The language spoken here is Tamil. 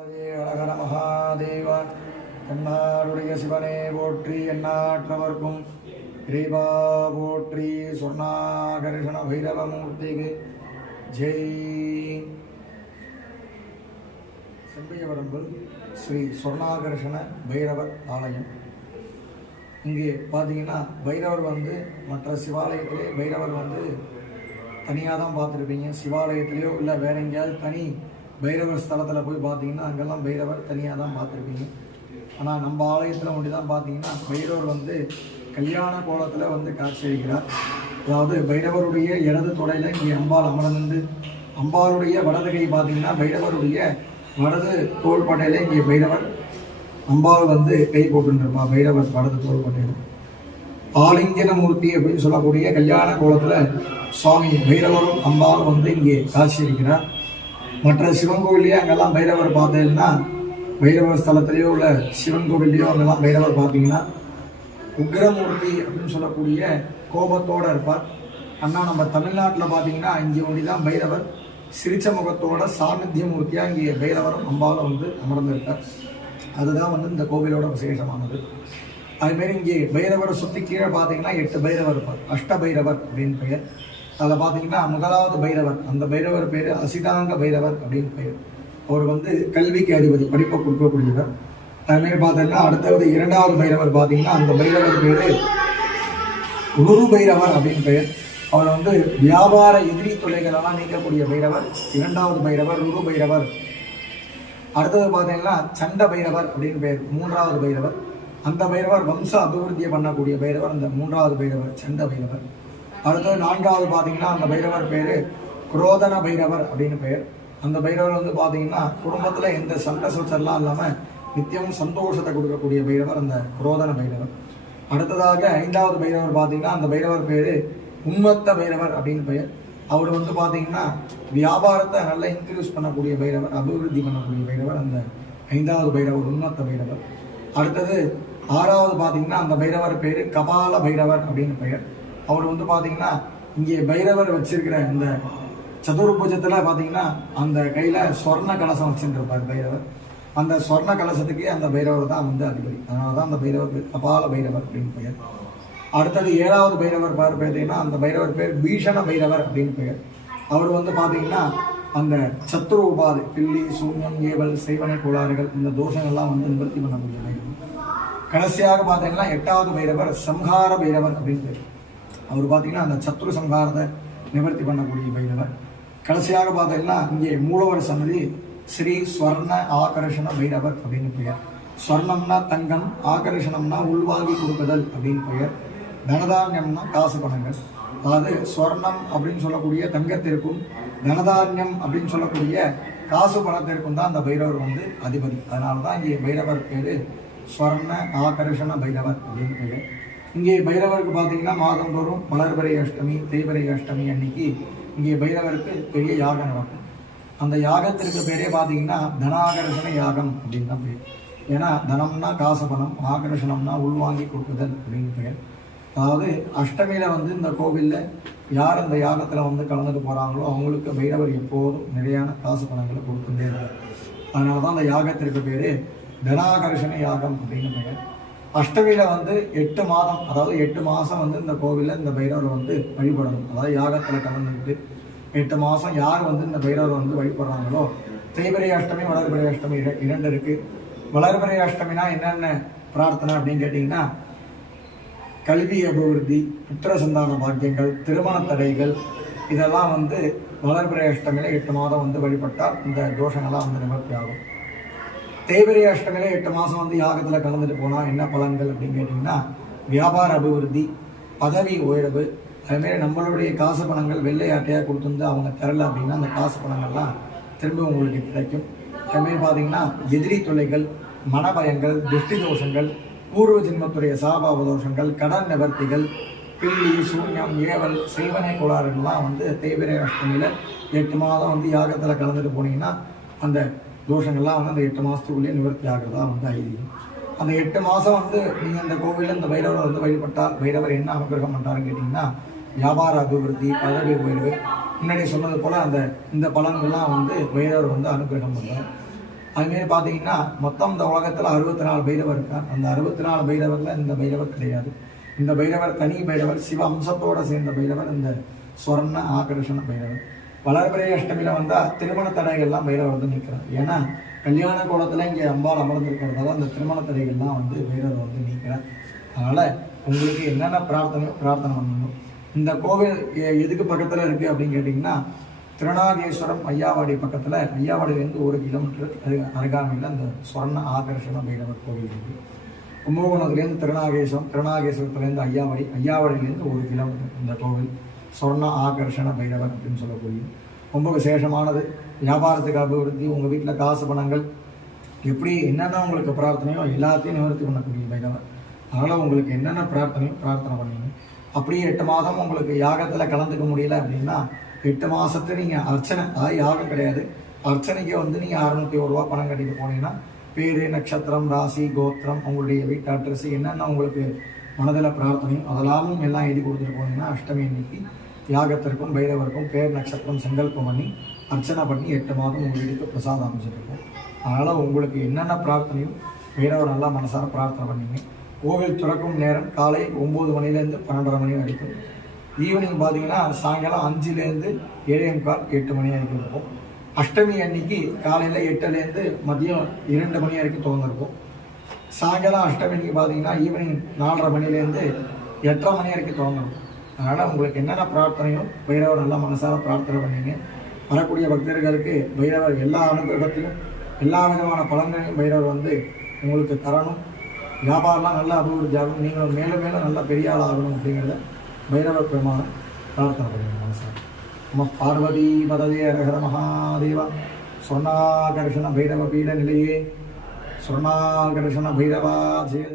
அழகர மகாதேவா தென்னாடுடைய சிவனே போற்றி எண்ணாற்றவர்க்கும் இறைவா போற்றி. சொர்ணாகர்ஷண பைரவமூர்த்திக்கு ஜெய். செம்பியவரம்பு ஸ்ரீ சொர்ணாகர்ஷண பைரவர் ஆலயம். இங்கே பார்த்தீங்கன்னா பைரவர் மற்ற சிவாலயத்திலே பைரவர் தனியாக தான் பார்த்துருப்பீங்க. சிவாலயத்திலேயோ இல்லை வேற எங்கேயாவது தனி பைரவர் ஸ்தலத்தில் போய் பார்த்தீங்கன்னா அங்கெல்லாம் பைரவர் தனியாக தான் பார்த்துருப்பீங்க. ஆனால் நம்ம ஆலயத்தில் ஒன்று தான் பார்த்தீங்கன்னா பைரவர் கல்யாண கோலத்தில் காட்சி அளிக்கிறார். அதாவது பைரவருடைய இடது தொடையில் இங்கே அம்பாள் அமர்ந்து, அம்பாளுடைய வலது கை பார்த்தீங்கன்னா பைரவருடைய வலது தோள்பட்டையில் இங்கே பைரவர் அம்பாள் கை போட்டுருப்பா. பைரவர் வலது தோள்பட்டையில் ஆலிங்கன மூர்த்தி அப்படின்னு சொல்லக்கூடிய கல்யாண கோலத்தில் சுவாமி பைரவரும் அம்பாளும் இங்கே காட்சி அளிக்கிறார். மற்ற சிவன் கோவிலையே அங்கெல்லாம் பைரவர் பார்த்தீங்கன்னா பைரவர் ஸ்தலத்திலேயோ உள்ள சிவன் கோவிலையோ அங்கெல்லாம் பைரவர் பார்த்தீங்கன்னா உக்ரமூர்த்தி அப்படின்னு சொல்லக்கூடிய கோபத்தோடு இருப்பார். ஆனால் நம்ம தமிழ்நாட்டில் பார்த்தீங்கன்னா இங்கே ஒன்றிதான் பைரவர் சிரிச்ச முகத்தோட சாநித்திய மூர்த்தியாக இங்கே பைரவரும் அம்பாலும் அமர்ந்திருக்கார். அதுதான் இந்த கோவிலோட விசேஷமானது. அதுமாரி இங்கே பைரவரை சுற்றி கீழே பார்த்தீங்கன்னா 8 பைரவர் இருப்பார். அஷ்ட பைரவர் அப்படின்னு பெயர். அதில் பார்த்தீங்கன்னா முதலாவது பைரவர், அந்த பைரவர் பேர் அசிதாங்க பைரவர் அப்படின்னு பெயர். அவர் கல்விக்கு அதிபதி, படிப்பை கொடுக்கக்கூடியவர். அதுமாரி பார்த்தீங்கன்னா அடுத்தது 2வது பைரவர் பார்த்தீங்கன்னா அந்த பைரவர் பேர் குரு பைரவர் அப்படின்னு பெயர். அவர் வியாபார எதிரி தொலைகளெல்லாம் நீக்கக்கூடிய பைரவர் 2வது பைரவர் குரு பைரவர். அடுத்தது பார்த்தீங்கன்னா சண்ட பைரவர் அப்படின்னு பெயர் 3வது பைரவர். அந்த பைரவர் வம்ச அபிவிருத்தியை பண்ணக்கூடிய பைரவர் அந்த 3வது பைரவர் சண்ட பைரவர். அடுத்தது 4வது பார்த்தீங்கன்னா அந்த பைரவர் பேர் குரோதன பைரவர் அப்படின்னு பெயர். அந்த பைரவர் பார்த்தீங்கன்னா குடும்பத்தில் எந்த சண்டை சச்சரலாம் இல்லாமல் நித்தியம் சந்தோஷத்தை கொடுக்கக்கூடிய பைரவர் அந்த குரோதன பைரவர். அடுத்ததாக 5வது பைரவர் பார்த்தீங்கன்னா அந்த பைரவர் பேர் உன்மத்த பைரவர் அப்படின்னு பெயர். அவர் பார்த்தீங்கன்னா வியாபாரத்தை நல்லா இன்க்ரீஸ் பண்ணக்கூடிய பைரவர், அபிவிருத்தி பண்ணக்கூடிய பைரவர் அந்த 5வது பைரவர் உன்மத்த பைரவர். அடுத்தது 6வது பார்த்தீங்கன்னா அந்த பைரவர் பேர் கபால பைரவர் அப்படின்னு பெயர். அவர் பார்த்தீங்கன்னா இங்கே பைரவர் வச்சிருக்கிற இந்த சதுர்புஜத்தில் பார்த்தீங்கன்னா அந்த கையில் சொர்ண கலசம் வச்சுருப்பார் பைரவர். அந்த சொர்ண கலசத்துக்கு அந்த பைரவர் தான் அதிபதி. அதனால தான் அந்த பைரவர் கபால பைரவர் அப்படின்னு பெயர். அடுத்தது 7வது பைரவர் பார்த்தீங்கன்னா அந்த பைரவர் பேர் பீஷண பைரவர் அப்படின்னு பெயர். அவர் பார்த்தீங்கன்னா அந்த சத்ரு உபாதை, பில்லி, சூன்யம், ஏவல், செய்வனை கோளாறுகள் இந்த தோஷங்கள்லாம் நிவர்த்தி பண்ணக்கூடிய பைரவர். கடைசியாக பார்த்தீங்கன்னா 8வது பைரவர் சம்ஹார பைரவர் அப்படின்னு பெயர். அவர் பார்த்தீங்கன்னா அந்த சத்ரு சம்ஹாரத்தை நிவர்த்தி பண்ணக்கூடிய பைரவர். கடைசியாக பார்த்தீங்கன்னா இங்கே மூலவர் சன்னதி ஸ்ரீ ஸ்வர்ண ஆகர்ஷண பைரவர் அப்படின்னு பெயர். ஸ்வர்ணம்னா தங்கம், ஆகர்ஷணம்னா உள்வாங்கி கொடுக்குதல் அப்படின்னு பெயர். தனதானியம்னா காசு பணங்கள். அதாவது ஸ்வர்ணம் அப்படின்னு சொல்லக்கூடிய தங்கத்திற்கும், தனதானியம் அப்படின்னு சொல்லக்கூடிய காசு பணத்திற்கும் தான் அந்த பைரவர் அதிபதி. அதனால தான் இங்கே பைரவர் பேர் ஸ்வர்ண ஆகர்ஷண பைரவர் அப்படின்னு பெயர். இங்கே பைரவருக்கு பார்த்தீங்கன்னா மாதந்தோறும் மலர்பரை அஷ்டமி, தேய்பிறை அஷ்டமி அன்னைக்கு இங்கே பைரவருக்கு பெரிய யாகம் நடக்கும். அந்த யாகத்திற்கு பேரே பார்த்தீங்கன்னா தனாகர்ஷண யாகம் அப்படின்னு தான் பேர். ஏன்னா தனம்னா காசு பணம், ஆகர்ஷணம்னா உள்வாங்கி கொடுக்குதல் அப்படின்னு பெயர். அதாவது அஷ்டமியில் இந்த கோவிலில் யார் அந்த யாகத்தில் கலந்துட்டு போகிறாங்களோ அவங்களுக்கு பைரவர் எப்போதும் நிறையான காசு பணங்களை கொடுத்துட்டே இருக்கார். அதனால தான் அந்த யாகத்திற்கு பேர் தனாகர்ஷண யாகம் அப்படின்னு பெயர். அஷ்டமியில் 8 மாதம், அதாவது 8 மாதம் இந்த கோவிலில் இந்த பைரவர் வழிபடணும். அதாவது யாகத்தில் கலந்துக்கிட்டு 8 மாதம் யார் இந்த பைரவர் வழிபடுறாங்களோ, தேய்பிறை அஷ்டமி, வளர்பிறை அஷ்டமி 2 இருக்குது. வளர்பிறை அஷ்டமினா என்னென்ன பிரார்த்தனை அப்படின்னு கேட்டிங்கன்னா கல்வி அபிவிருத்தி, புத்திர சந்தான பாக்கியங்கள், திருமண தடைகள் இதெல்லாம் வளர்பிறை அஷ்டமியில் 8 மாதம் வழிபட்டால் இந்த தோஷங்கள்லாம் நிவர்த்தி ஆகும். தேய்பிறை அஷ்டமியில் 8 மாதம் யாகத்தில் கலந்துட்டு போனால் என்ன பலன்கள் அப்படின்னு கேட்டிங்கன்னா வியாபார அபிவிருத்தி, பதவி உயர்வு. அதுமாரி நம்மளுடைய காசு பணங்கள் வெள்ளை ஆட்டையாக கொடுத்துருந்து அவங்க தரலை அப்படின்னா அந்த காசு பணங்கள்லாம் திரும்ப உங்களுக்கு கிடைக்கும். அதுமாரி பார்த்தீங்கன்னா எதிரி தொல்லைகள், மனபயங்கள், திருஷ்டி தோஷங்கள், பூர்வ ஜென்மத்துடைய சாபாவ தோஷங்கள், கடன் நிவர்த்திகள், பில்லி, சூன்யம், ஏவல், செய்வனை கோளாறுகள்லாம் தேய்பிறை அஷ்டமியில் 8 மாதம் யாகத்தில் கலந்துட்டு போனீங்கன்னா அந்த தோஷங்கள்லாம் அந்த 8 மாதத்துக்குள்ளேயே நிவர்த்தி ஆகிறதா ஐதீகம். அந்த 8 மாதம் நீங்கள் அந்த கோவிலில் இந்த பைரவர் வழிபட்டால் பைரவர் என்ன அனுகிரகம் பண்ணுறாருன்னு கேட்டிங்கன்னா வியாபார அபிவிருத்தி, பதவி உயர்வு, முன்னாடி சொன்னது போல் இந்த பலன்கள்லாம் பைரவர் அனுகிரகம் பண்ணுறார். அதுமாரி பார்த்தீங்கன்னா மொத்தம் இந்த உலகத்தில் 64 பைரவர் இருக்கார். அந்த 64 பைரவரில் இந்த பைரவர் கிடையாது. இந்த பைரவர் தனி பைரவர், சிவ அம்சத்தோடு சேர்ந்த பைரவர் இந்த சொர்ண ஆகர்ஷண பைரவர். வளர்பிறை அஷ்டமியில் வந்தால் திருமண தடைகள்லாம் பைரவர் வந்து நிற்கிறார். ஏன்னா கல்யாண கோலத்தில் இங்கே அம்பாள் அமர்ந்திருக்கிறதால அந்த திருமண தடைகள்லாம் வந்து பைரவர் வந்து நீக்கிறார். அதனால் உங்களுக்கு என்னென்ன பிரார்த்தனை பண்ணணும். இந்த கோவில் எதுக்கு பக்கத்தில் இருக்குது அப்படின்னு கேட்டிங்கன்னா, திருநாகேஸ்வரம் ஐயாவாடி பக்கத்தில், ஐயாவாடியிலேருந்து 1 கிலோமீட்டர் அருகாமையில் அந்த சொர்ண ஆகர்ஷண பைரவர் கோவில் இருக்குது. கும்பகோணத்துலேருந்து திருநாகேஸ்வரம், திருநாகேஸ்வரத்துலேருந்து ஐயாவாடி, ஐயாவாடியிலேருந்து 1 கிலோமீட்டர் இந்த கோவில் சொர்ண ஆகர்ஷண பைரவர் அப்படின்னு சொல்லக்கூடிய ரொம்ப விசேஷமானது. வியாபாரத்துக்கு அபிவிருத்தி, உங்கள் வீட்டில் காசு பணங்கள் எப்படி என்னென்ன உங்களுக்கு பிரார்த்தனையோ எல்லாத்தையும் நிவர்த்தி பண்ணக்கூடிய பைரவர். அதனால் உங்களுக்கு என்னென்ன பிரார்த்தனையோ பிரார்த்தனை பண்ணீங்க. அப்படியே 8 மாதம் உங்களுக்கு யாகத்தில் கலந்துக்க முடியல அப்படின்னா 8 மாதத்துக்கு நீங்கள் அர்ச்சனை, அதாவது யாகம் கிடையாது, அர்ச்சனைக்கு வந்து நீங்கள் 601 ரூபா பணம் கட்டிட்டு போனீங்கன்னா பேர், நட்சத்திரம், ராசி, கோத்திரம், உங்களுடைய வீட்டு அட்ரஸ் என்னென்ன உங்களுக்கு மனதில் பிரார்த்தனையும் அதெல்லாமும் எல்லாம் எழுதி கொடுத்துட்டு போனீங்கன்னா அஷ்டமி அன்னைக்கு யாகத்திற்கும் பைரவருக்கும் பேர், நட்சத்திரம் சங்கல்பம் பண்ணி அர்ச்சனை பண்ணி 8 மாதம் உங்கள் வீட்டுக்கு பிரசாதம் அமைச்சிருக்கோம். அதனால் உங்களுக்கு என்னென்ன பிரார்த்தனையும் பைரவர் நல்லா மனசார பிரார்த்தனை பண்ணிங்க. கோவில் திறக்கும் நேரம் காலை 9 மணிலேருந்து 12:30 மணி வரைக்கும். ஈவினிங் பார்த்தீங்கன்னா சாயங்காலம் 5லேருந்து 7:45 8 மணி வரைக்கும் இருக்கும். அஷ்டமி அன்னைக்கு காலையில் 8லேருந்து மதியம் 2 மணி வரைக்கும் திறந்துருக்கும். சாயங்காலம் அஷ்டமி அன்னைக்கு பார்த்தீங்கன்னா ஈவினிங் 4:30 மணிலேருந்து 8:30 மணி வரைக்கும் திறந்துருக்கும். அதனால் உங்களுக்கு என்னென்ன பிரார்த்தனையும் பைரவர் நல்லா மனசார பிரார்த்தனை பண்ணீங்க. வரக்கூடிய பக்தர்களுக்கு பைரவர் எல்லா அனுகிரகத்தையும் எல்லா விதமான பலன்களையும் பைரவர் வந்து உங்களுக்கு தரணும். வியாபாரம்லாம் நல்லா அபிவிருத்தி ஆகும், நீங்களும் மேலும் மேலும் நல்லா பெரிய ஆள் ஆகணும் அப்படிங்கிறத பைரவர் பெருமான பிரார்த்தனை பண்ணுங்க மனசார. நம்ம பார்வதி பதவே ரகர மகாதேவா. சொர்ணாகர்ஷண பைரவ பீட நிலையே சொர்ணாகர்ஷண பைரவா ஜெய.